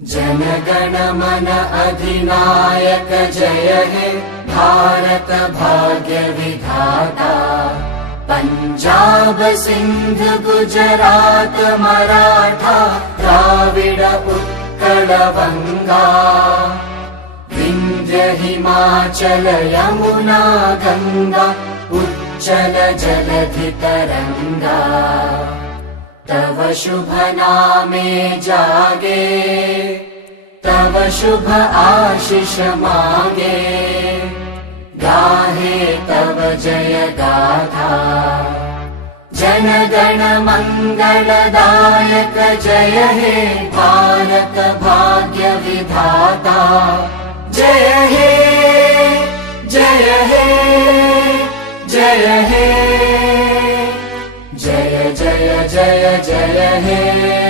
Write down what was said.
जन गण मन अधिनायक जय हे भारत भाग्य विधाता। पंजाब सिंध गुजरात मराठा द्राविड उत्कल बंगा। विंध्य हिमाचल यमुना गंगा उच्चल जलधि तरंगा। तव शुभ नामे जागे तव शुभ आशीष मांगे। गाहे तव जय गाथा जन गण मंगलदायक जय हे भारत भाग्य विधाता। जय हे जय हे जय हे जय जय जय जय हे।